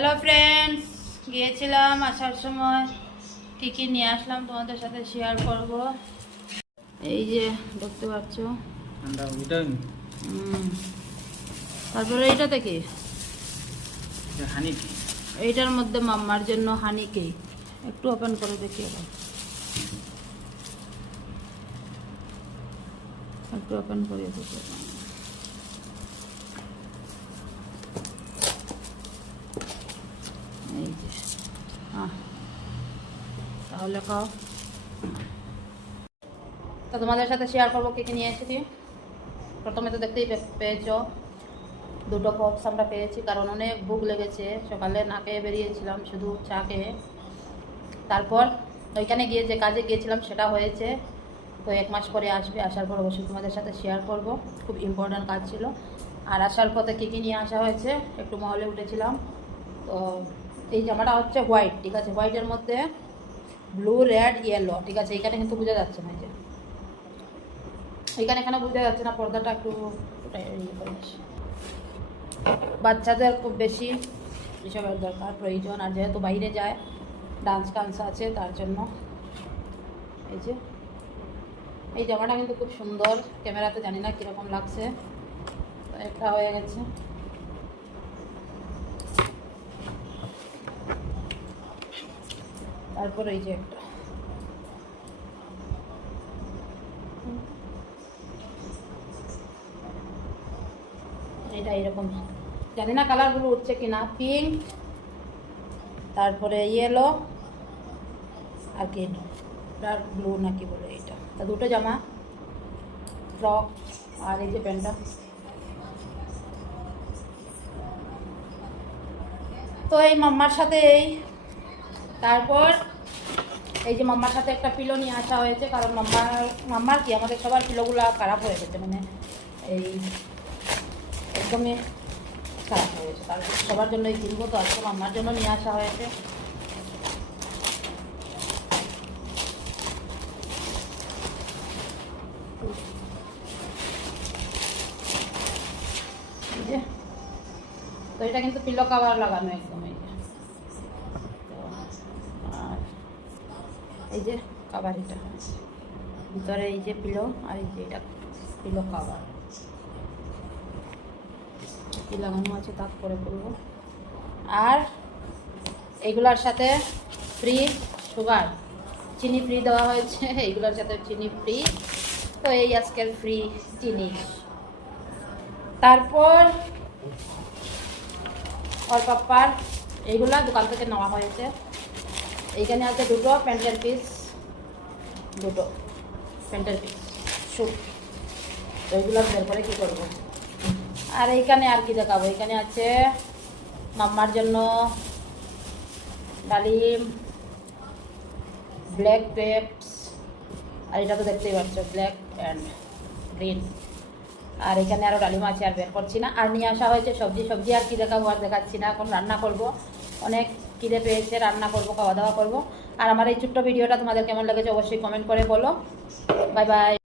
Hello friends গিয়েছিলাম আসার সময়। কী কী নিয়ে আসলাম তোমাদের সাথে শেয়ার করব। এই যে দেখতে পাচ্ছ। তারপরে এইটাতে কি? হানি এইটার মধ্যে মাম্মার জন্য হানি কেক একটু ওপেন করে দেখি একটু ওপেন করে দেখি এই যে আহ তাহলে খাও। তো তোমাদের সাথে শেয়ার করব কে কে নিয়ে এসেছি। প্রথমে তো দেখতেই পেয়েছ। দুটো পপস আমরা পেয়েছি, কারণ অনেক ভুক লেগেছে। সকালে না খেয়ে বেরিয়েছিলাম, শুধু চা খেয়ে। তারপর ওইখানে গিয়ে যে কাজে গিয়েছিলাম, সেটা হয়েছে। তো এক মাস পরে আসবে, আসার পর অবশ্যই তোমাদের সাথে শেয়ার করব। খুব ইম্পর্ট্যান্ট কাজ ছিল। আর আসার পথে কী কী নিয়ে আসা হয়েছে, একটু মহলে উঠেছিলাম। তো এই জামাটা হচ্ছে হোয়াইট ঠিক আছে? হোয়াইটের মধ্যে ব্লু রেড ইয়েলো ঠিক আছে? এখানে কিন্তু বোঝা যাচ্ছে না যে। এখানে এখানে বোঝা যাচ্ছে না? পর্দাটা একটু ইয়ে বাচ্চাদের খুব বেশি এসবের দরকার, প্রয়োজন। আর যেহেতু বাইরে যায় ডান্স কান্স আছে, তার জন্য এই যে। এই জামাটা কিন্তু খুব সুন্দর। ক্যামেরাতে জানি না কীরকম লাগছে। একটা হয়ে গেছে। তারপর এই যে একটা। এটা এরকম। জানি না কালারগুলো উঠছে কিনা। পিঙ্ক তারপরে ইয়েলো আর কি ডার্ক ব্লু নাকি বলে এটা। তা দুটো জামা। ফ্রক আর এই যে প্যান্টটা। তো এই মাম্মার সাথে এই তারপর এই যে মাম্মার সাথে একটা পিলো নিয়ে আসা হয়েছে, কারণ মাম্মার মাম্মার কি, আমাদের সবার পিলোগুলো খারাপ হয়ে গেছে মানে এই একদমই খারাপ হয়ে গেছে। কারণ সবার জন্যই কিনবো তো আজকে মাম্মার জন্য নিয়ে আসা হয়েছে। তো এটা কিন্তু পিলো কাভার লাগানো একদম এই যে তো, আর এই যে কাভার এটা ভিতরে এই যে পিলো আর এই যে এটা পিলো কাবার কি লাগানো আছে, তাক করে করব আর এগুলোর সাথে ফ্রি সুগার চিনি ফ্রি দেওয়া হয়েছে। এইগুলোর সাথে চিনি ফ্রি তো এই আজকের ফ্রি চিনি। তারপর ওর পাপ্পার এইগুলা দোকান থেকে নেওয়া হয়েছে। এইখানে আছে দুটো প্যান্টের পিস দুটো প্যান্টের পিস স্যুট তো এইগুলো বের করে কী করব? আর এইখানে আর কি দেখাবো? এখানে আছে মাম্মার জন্য ডালিম ব্ল্যাক পেপস আর এটা তো দেখতেই পাচ্ছ ব্ল্যাক অ্যান্ড গ্রিন আর এখানে আরও ডালিম আছে, আর বের করছি না। আর নিয়ে আসা হয়েছে সবজি। সবজি আর কি দেখাবো? আর দেখাচ্ছি না। এখন রান্না করব। অনেক খিদে পেয়েছে, রান্না করব, খাওয়া দাওয়া করব। আর আমার এই ছোট্ট ভিডিওটা তোমাদের কেমন লেগেছে অবশ্যই কমেন্ট করে বলো। Bye bye